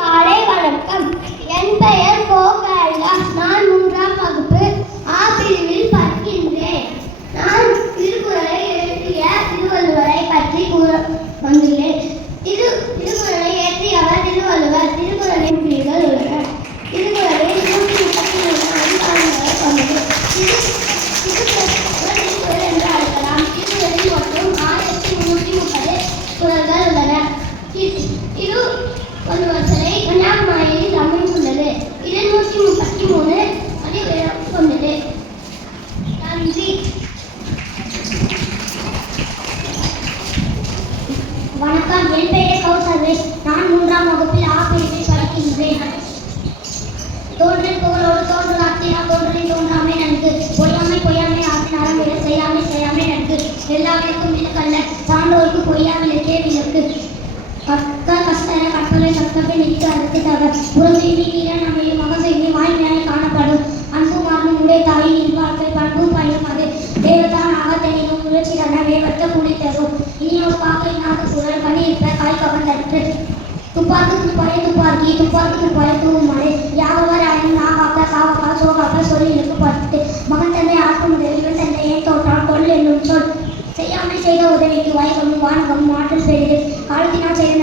காலை வணக்கம். என் பெயர் கோ நான் மூன்றாம் வகுப்பு ஆ பிரிவில் நான் திருக்குறளை எழுதிய திருவள்ளுவரை பற்றி கூற வந்துள்ளேன். தோன்றி புகழோடு தோன்று ஆத்தினா தோன்றி தோன்றாமே நன்கு. பொய்யாமை பொய்யாமை ஆத்தினாரம் விட செய்யாமை செய்யாமை நன்கு. எல்லாவிற்கும் விலக்கல்ல சான்றோர்க்கு பொய்யாவிலக்கே விலக்கு கற்க கஷ்டர கற்பலை சத்தப்பை நிற்க அதற்கு தவர் புறசெய்தி நீரன் அமையும் மகசெய்தி வாய்மையான காணப்படும். அன்பு மார்பு உடைய தாயின் இல்வாழ்க்கை பண்பு பயனும் அது. தேவதான் ஆகத்தனினும் உயர்ச்சியான வேவற்ற கூடி தரும். இனியோ பாக்கை நாக சுழல் பணி இருப்ப காய் கவர்ந்தற்று துப்பாக்கு பார்க்கு இது பார்க்கு பல தூமாறு யாவர் அயன் நாகாப்ப சோகாப்ப சொல்லி எனக்கு பார்த்து மகன் தன்னை ஆக்கும் இவன் தன்னை ஏன் தோற்றால் கொள் என்னும் சொல். செய்யாமல் செய்த உதவிக்கு வைகமும் வானகம் ஆற்றல் பெரிது காலத்தினால் செய்த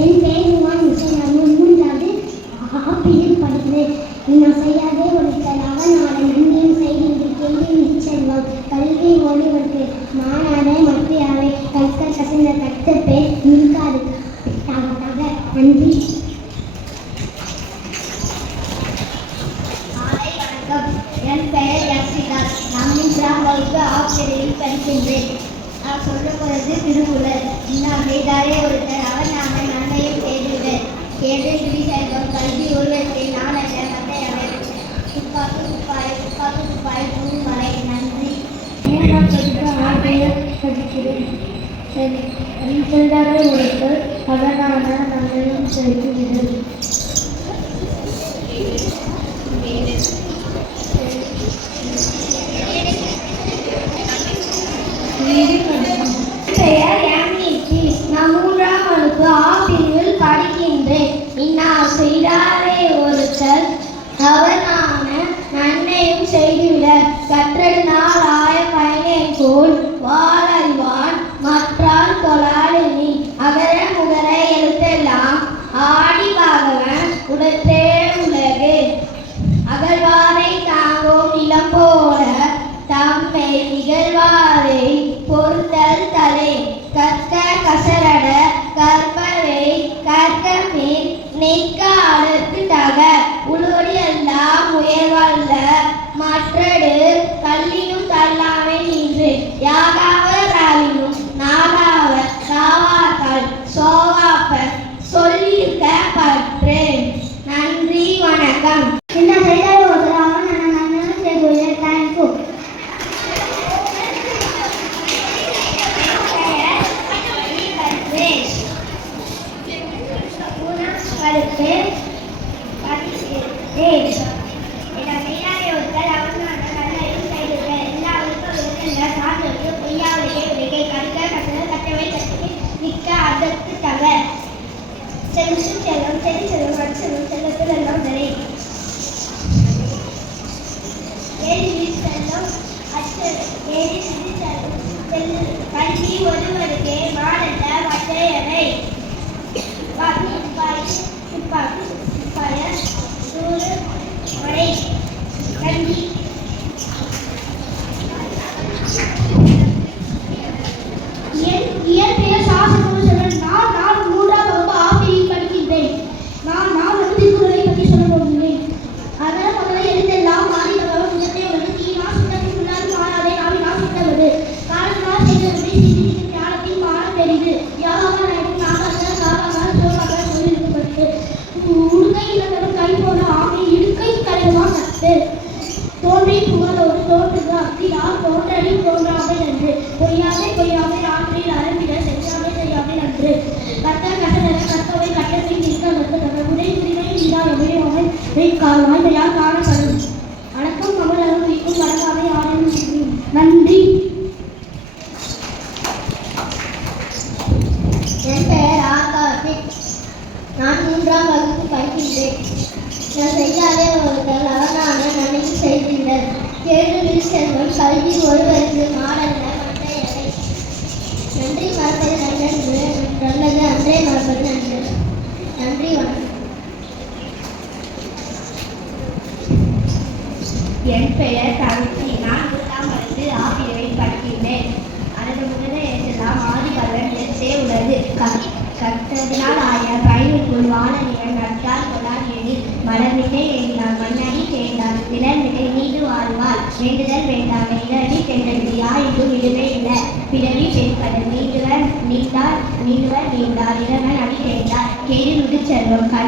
என் பேர் நான் மூன்றாவது ஆப்பிளில் படிக்கிறேன் நான் செய்யாத Amen. மாற்ற praised. He can ஒன்று கர்த்தா கசன கற்பவை கட்டத்தில் நிற்க வந்து தங்கள் உடை உரிமையை இல்லாதவை அவனை காரணமாய்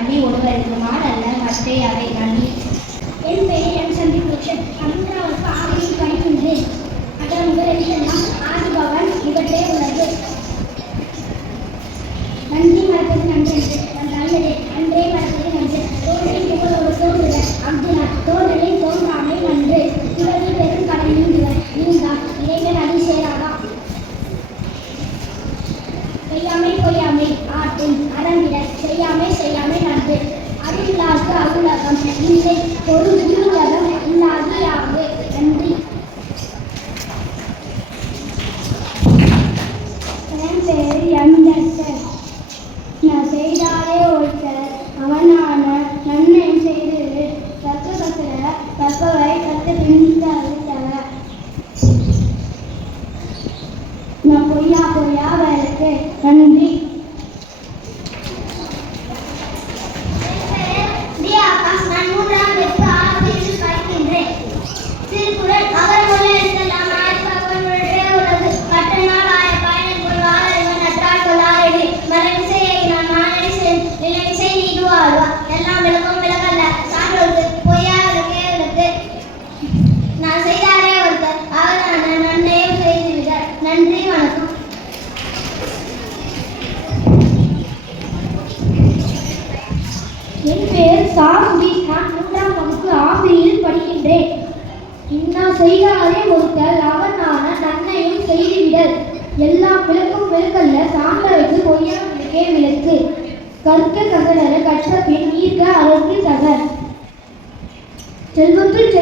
antiguo செல்வத்துள்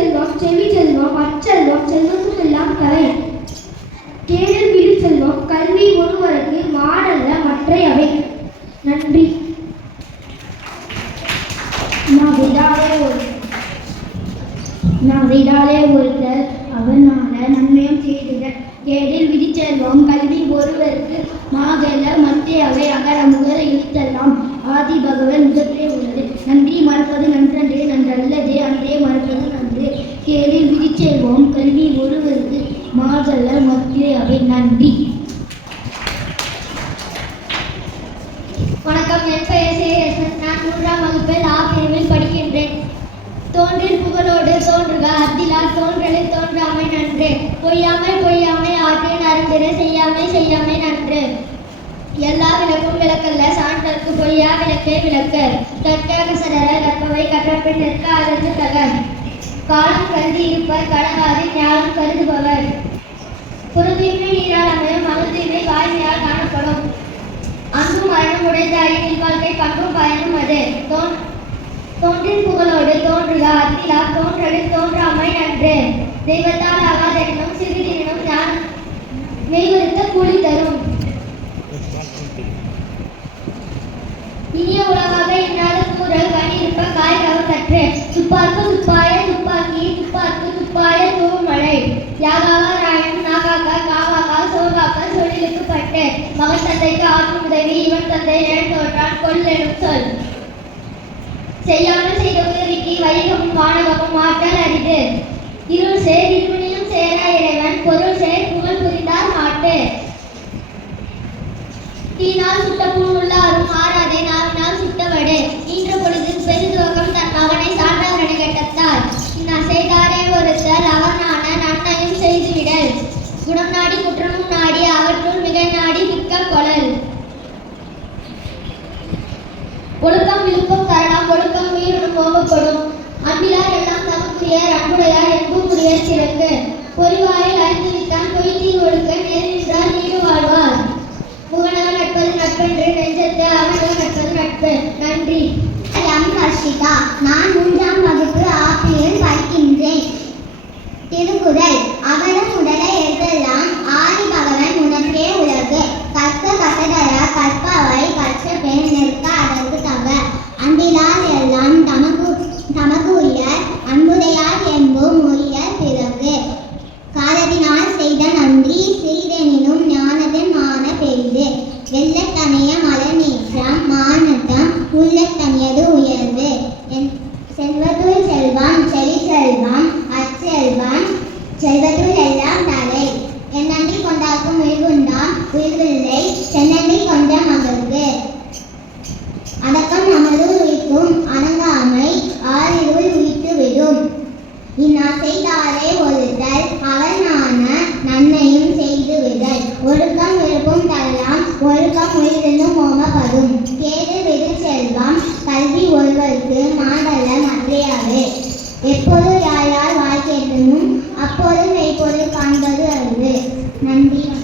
பண்பும் அது தோன்றின் புகழோடு தோன்றுக அத்திலா தோன்றலில் தோன்றாமை நன்று தெய்வத்தால் ஆகாதெனினும் சிறிதெனினும் ஞானம் மெய்வருத்த கூலி தரும். இனிய உலகாக இன்னாத கூறல் கனி துப்பாக்கு துப்பாய துப்பாக்கி துப்பாக்கு துப்பாய தூமழை யாகாவா ராயன் நாகாக்கா காவாக்கா சோகாக்கா சொல்லிலுக்கு பட்டு. மகன் தந்தைக்கு ஆற்றும் உதவி இவன் தந்தை நிழல் தோற்றான் சொல். செய்யாமல் செய்த உதவிக்கு வைகமும் வானகமும் ஆற்றல் அரிது. இருள் சேர் இருமணியும் சேரா இறைவன் பொருள் சேர் புகழ் புரிந்தார் நாட்டு தீனால் சுட்ட புண்ணுள்ளாரும் மாறாதே நாவினால் சுட்டவடு. ஈன்ற பொழுது பெருதுவகம் தன் மகனை சான்றவரனை கட்டத்தார். நான் செய்தாரே ஒருத்தல் அவனான நன்மையும் செய்துவிடல். குணம் நாடி குற்றமும் நாடி அவற்றுள் மிக நாடி மிக்க கொழல். ஒழுக்கம் விழுப்பம் தரலாம் ஒழுக்கம் உயிருடன் ஓங்கப்படும் அன்பிலார் எல்லாம் தமக்குரியர் அன்புடையார் என்புக்குரியர் சிறப்பு பொறிவார் நட்பது நன்றி. எம் ஹர்ஷிதா. நான் மூன்றாம் வகுப்பு ஆப்பிரில் படிக்கின்றேன். திருக்குறள். அவலம் உடலை எழுதலாம் ஆதி பகவன் உனக்கே உலகு. கற்க கசடர கற்பவை கற்ற பெண் நிற்க அதற்கு தவ அன்பிலால் எல்லாம் தமக்கு தமக்கு உரியர் அன்புடையார் என்போம் உரிய பிறகு. காலத்தினால் செய்த நன்றி சிறிதெனினும் ஞானதன் மான பெரிது. வெள்ள 南京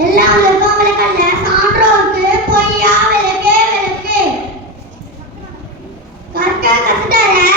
எல்லாவர்களுக்கும் அவளுக்கு அல்ல சான்றோருக்கு பொய்யா விளக்கே விளக்கு. கற்க கசிதர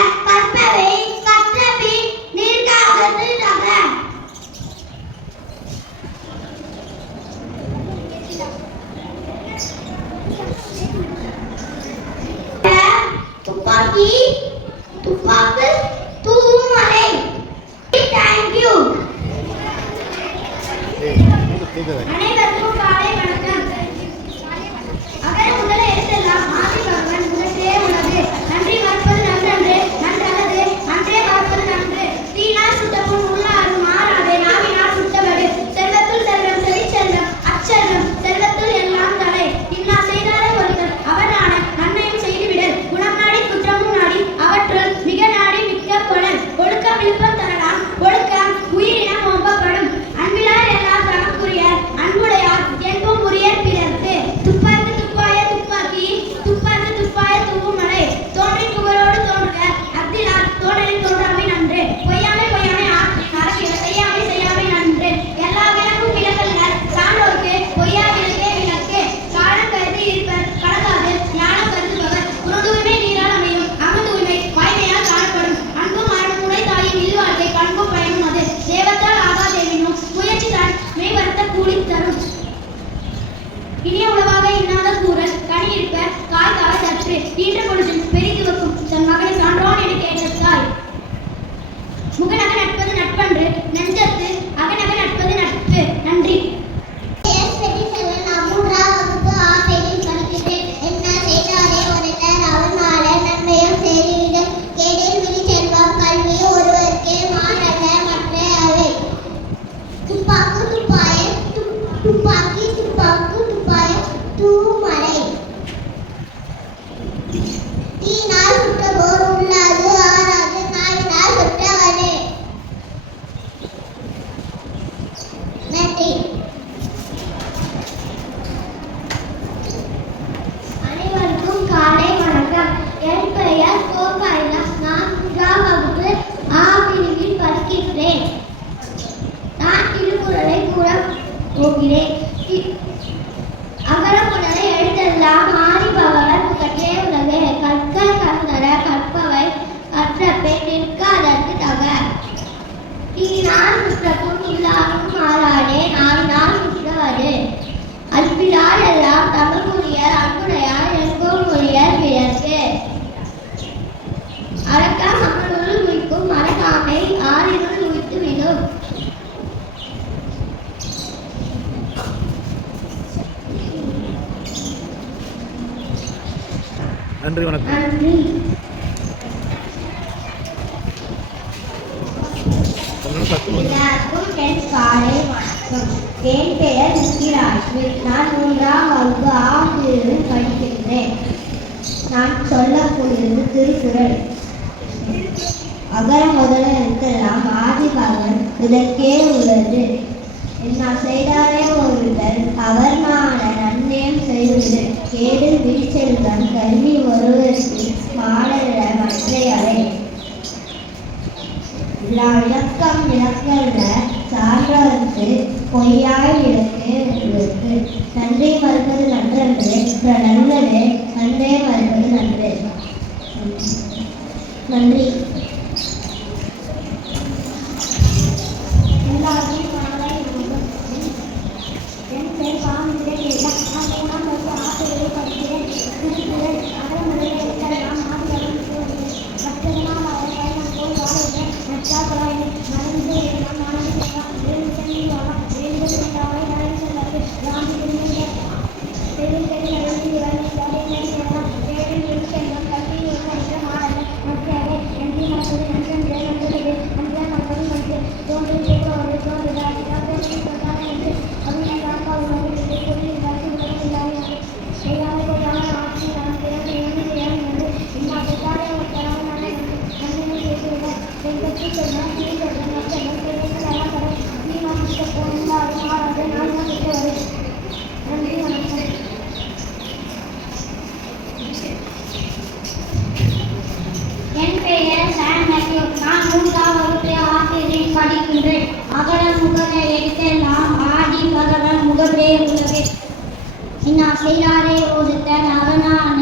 mire என் பெயர் முத்திராஜு. நான் மூன்றாம் வகுப்பு ஆம் படிக்கின்றேன். நான் சொல்லக்கூடியது திருக்குறள். அகர முதல இருக்கலாம் ஆதிபாகன் இதற்கே உள்ளது. நான் செய்தாரே ஒருவர் அவர் நான் நன்மையும் செய்வது கேடு விழிச்செல்வம் கல்வி ஒருவருக்கு மாடல மற்றையவை விளக்கம் விளக்கல்ல சான்றோருக்கு பொய்யாய் இடத்து உங்களுக்கு நன்றி மறுப்பது நன்றன்று நல்லது நன்றே மறுப்பது நன்று நன்றி. நான் மூன்றாம் வகுப்பில் ஆசிரியர் படிக்கின்றேன் அகல முகல எடுத்து நாம் உள்ளது. நான் செய்யாரே ஒருத்தன் அகனான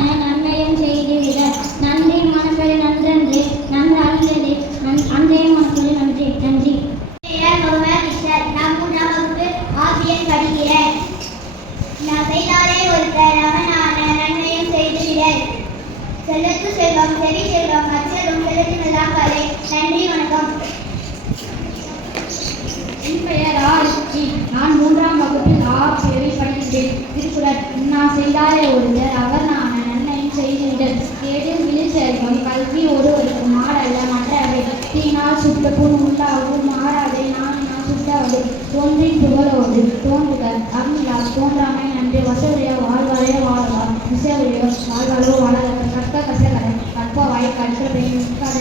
Di 零